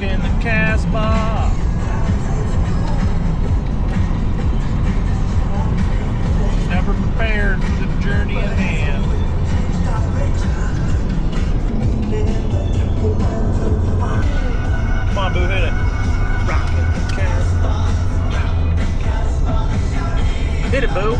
rocking the Casbah. Never prepared for the journey at hand. Come on, Boo, hit it. Rocking the Casbah. Hit it, Boo.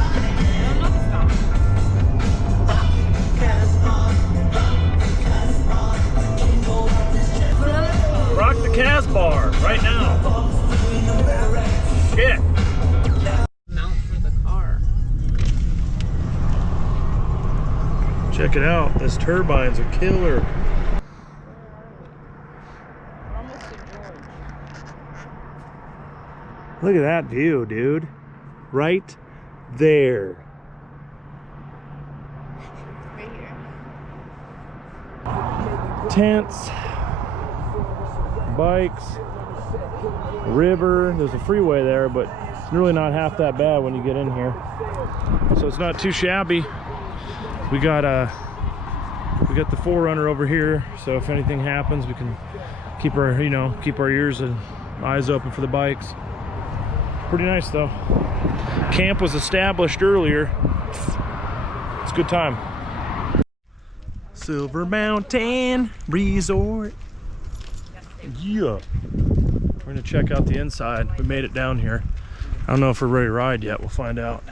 Rock the Casbah right now. Shit. Mount for the car. Check it out. This turbine's a killer. Look at that view, dude. Right there. Right here. Tents, bikes, river. There's a freeway there, but it's really not half that bad when you get in here. So it's not too shabby. We got the 4Runner over here, so if anything happens, we can keep our ears and eyes open for the bikes. Pretty nice though. Camp was established earlier. It's a good time. Silver Mountain Resort. Yeah. We're gonna check out the inside. We made it down here. I don't know if we're ready to ride yet. We'll find out.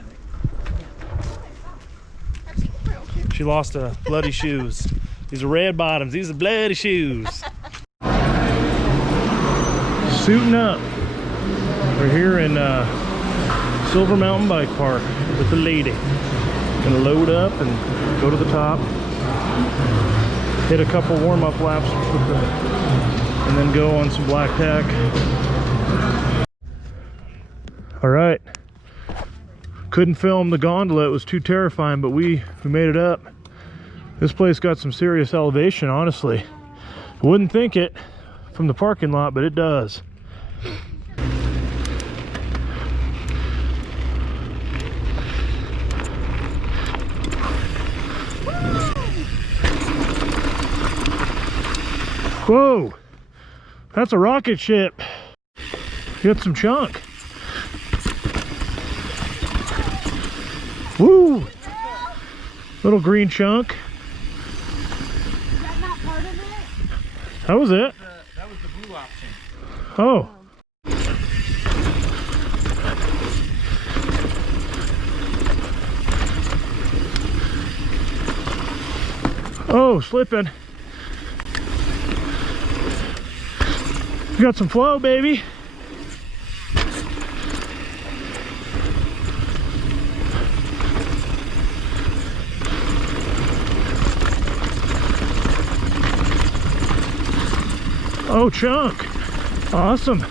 She lost a bloody shoes. These are red bottoms. These are bloody shoes. Suiting up. We're here in Silver Mountain Bike Park with the lady. Gonna load up and go to the top. Hit a couple warm-up laps and then go on some blackjack. All right. Couldn't film the gondola, it was too terrifying, but we made it up. This place got some serious elevation, honestly. Wouldn't think it from the parking lot, but it does. Whoa, that's a rocket ship. You got some chunk. Woo! Little green chunk. Is that not part of it? That was it. That was the blue option. Oh. Oh, slipping. We got some flow, baby. Oh, chunk. Awesome.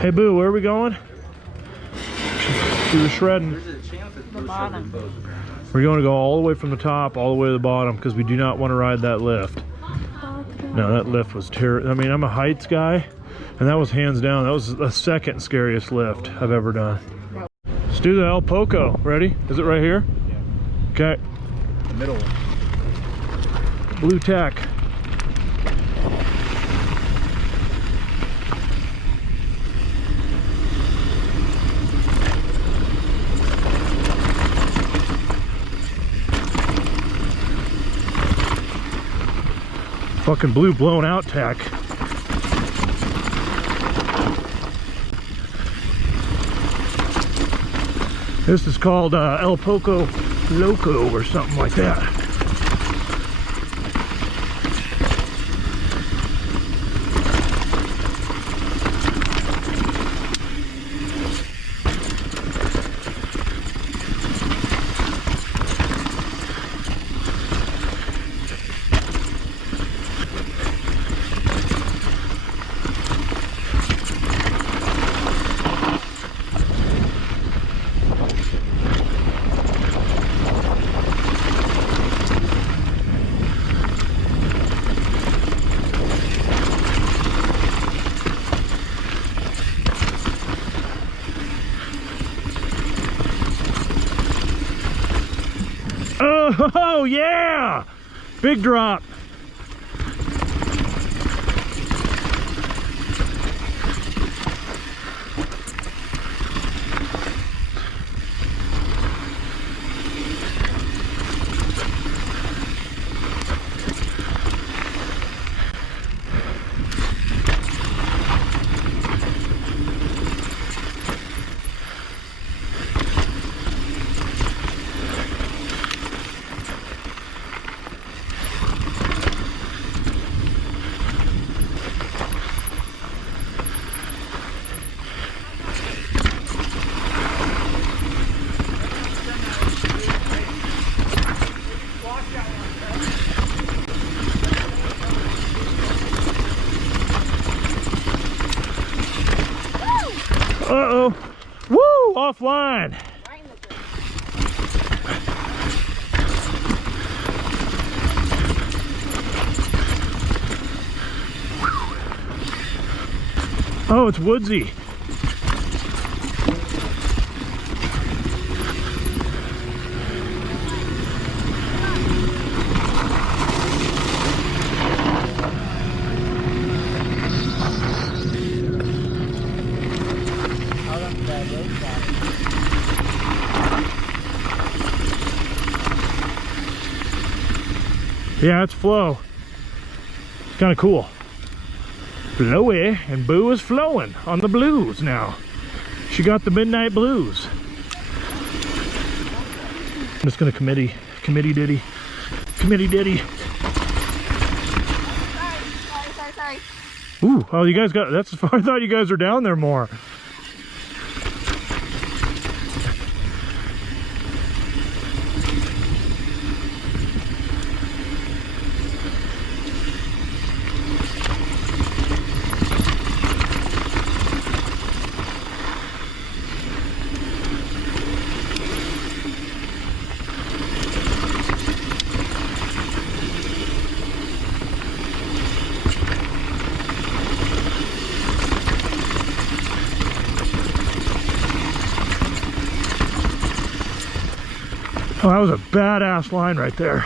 Hey, Boo, where are we going? She was shredding. The bottom. We're going to go all the way from the top all the way to the bottom because we do not want to ride that lift. No, that lift was terrible. I mean, I'm a heights guy, and that was hands down. That was the second scariest lift I've ever done. Let's do the El Poco. Ready? Is it right here? Yeah. Okay. The middle one. Blue tack. Fucking blue blown out tack. This is called El Poco Loco or something like that. Oh yeah! Big drop. offline. Right in the Oh, it's woodsy. Yeah, it's flow. It's kind of cool. Flowy, and Boo is flowing on the blues now. She got the midnight blues. I'm just gonna committee ditty. Sorry. Ooh, oh, you guys got, that's as far, I thought you guys were down there more. Oh, that was a badass line right there.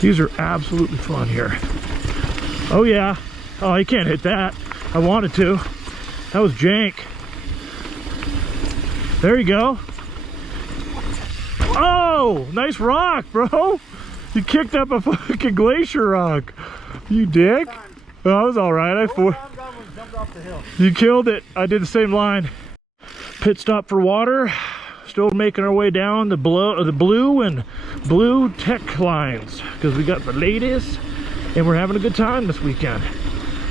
These are absolutely fun here. Oh yeah. Oh, you can't hit that. I wanted to. That was jank. There you go. Oh, nice rock, bro. You kicked up a fucking glacier rock. You dick. Oh, that was all right. Jumped off the hill. You killed it. I did the same line. Pit stop for water. Still making our way down the blue and blue tech lines because we got the latest and we're having a good time this weekend.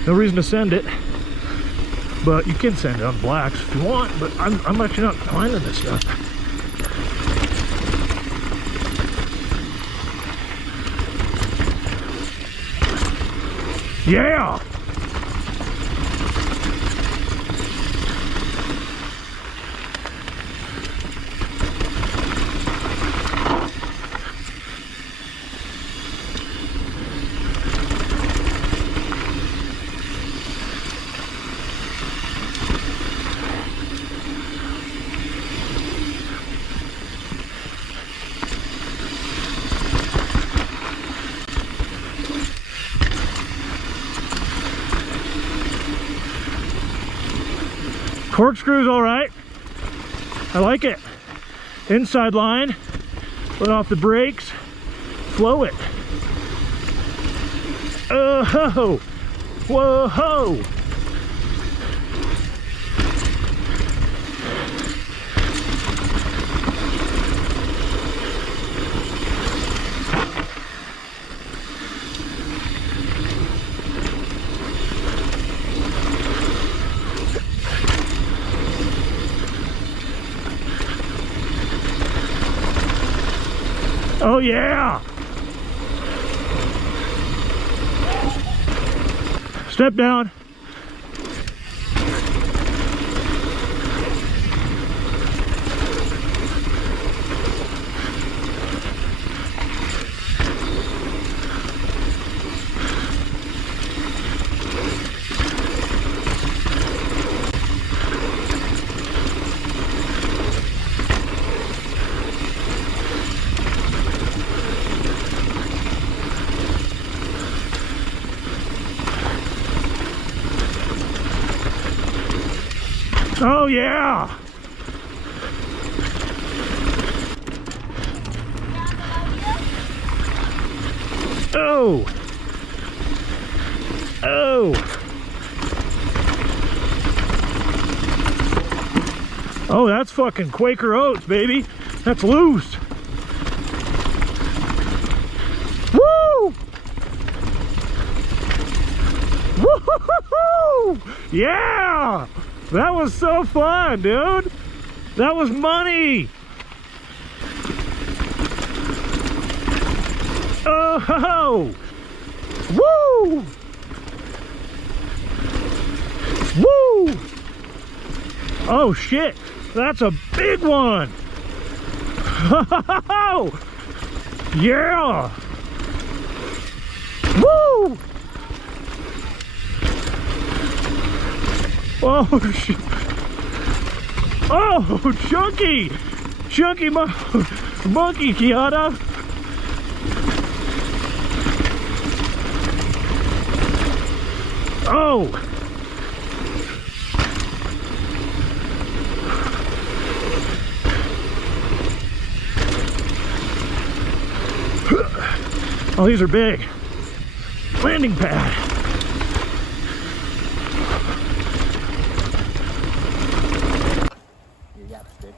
No reason to send it, but you can send it on blacks if you want, but I'm actually not finding this stuff. Yeah! Corkscrew's all right. I like it. Inside line, let off the brakes, flow it. Oh ho! Whoa ho! Oh yeah! Step down. Oh yeah! Oh! Oh! Oh, that's fucking Quaker Oats, baby. That's loose. Woo! Woo! Yeah! That was so fun, dude. That was money. Whoa! Woo! Woo! Oh shit! That's a big one! Yeah! Woo! Oh shit! Oh, chunky! Chunky monkey, Kiana! Oh! Oh, these are big. Landing pad. Your yap stick.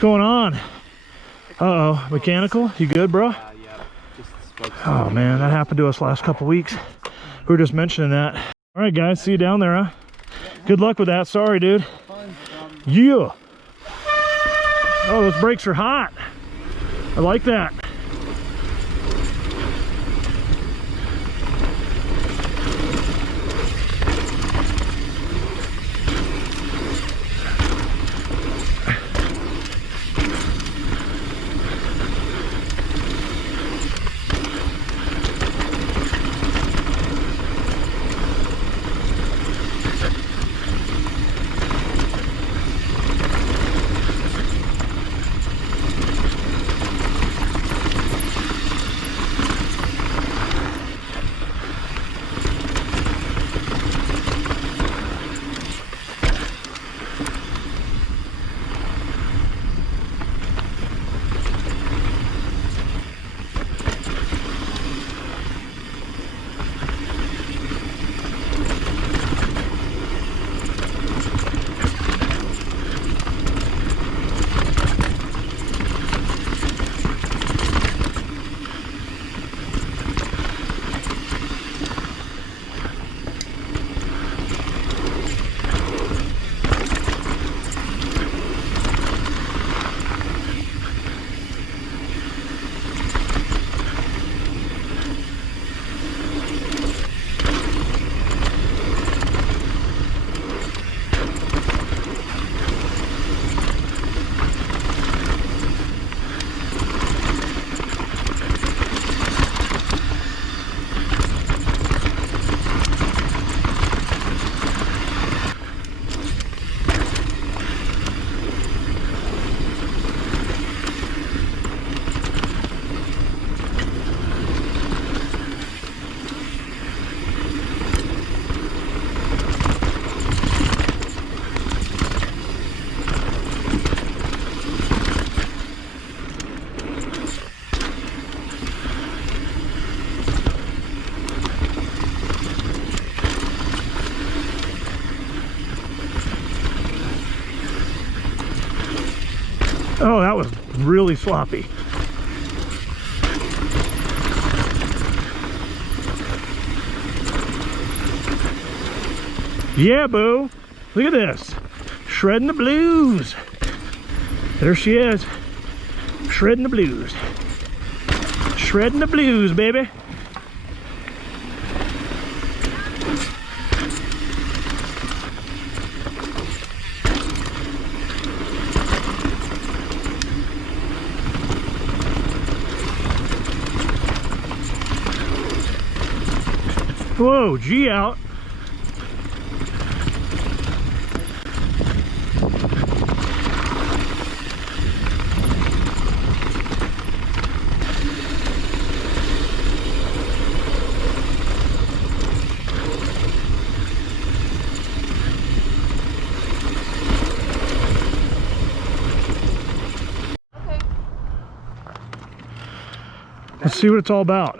What's going on? Uh-oh, mechanical? You good, bro? Yeah, just spoke to Oh man, that happened to us last couple weeks. We were just mentioning that. All right, guys, see you down there, huh? Good luck with that. Sorry, dude. Yeah. Oh, those brakes are hot. I like that. Oh, that was really sloppy. Yeah, boo. Look at this. Shredding the blues. There she is. Shredding the blues. Shredding the blues, baby. Whoa, G out. Let's see what it's all about.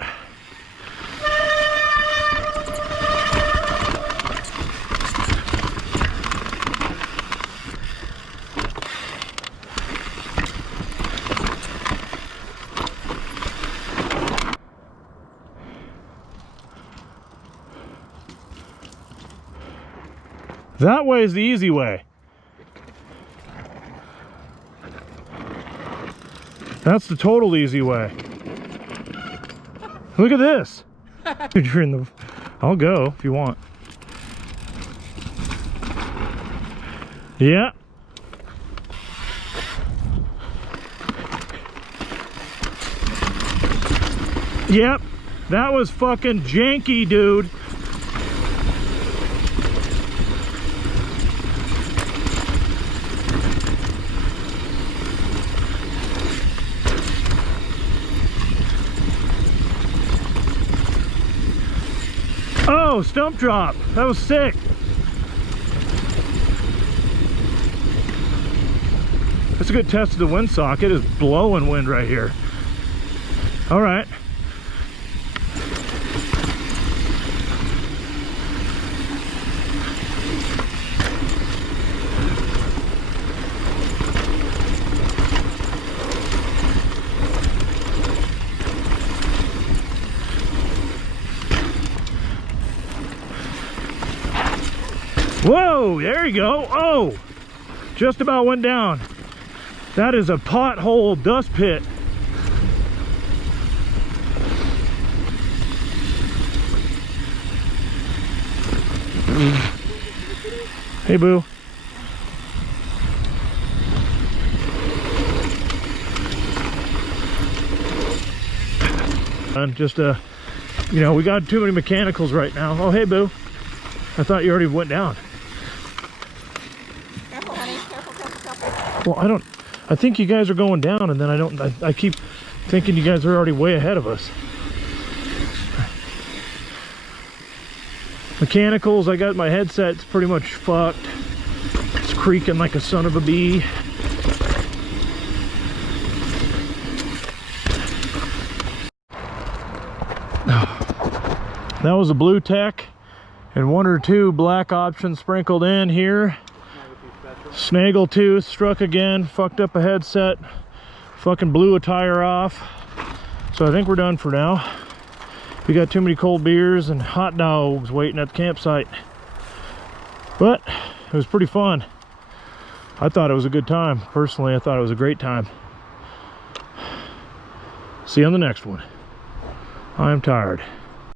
That way is the easy way. That's the total easy way. Look at this. You're in the... I'll go if you want. Yeah. Yep. That was fucking janky, dude. Oh, stump drop. That was sick. That's a good test of the windsock. It is blowing wind right here. All right. Whoa, there you go. Oh, just about went down. That is a pothole dust pit. Hey, boo. And just you know, we got too many mechanicals right now. Oh, hey, boo. I thought you already went down. Careful, honey. Careful, careful, careful. Well, I think you guys are going down, and then I keep thinking you guys are already way ahead of us. Mechanicals, I got my headset's pretty much fucked. It's creaking like a son of a bee. That was a blue tech and one or two black options sprinkled in here. Snaggletooth struck again, fucked up a headset, fucking blew a tire off. So I think we're done for now. We got too many cold beers and hot dogs waiting at the campsite. But it was pretty fun. I thought it was a good time. Personally, I thought it was a great time. See you on the next one. I am tired.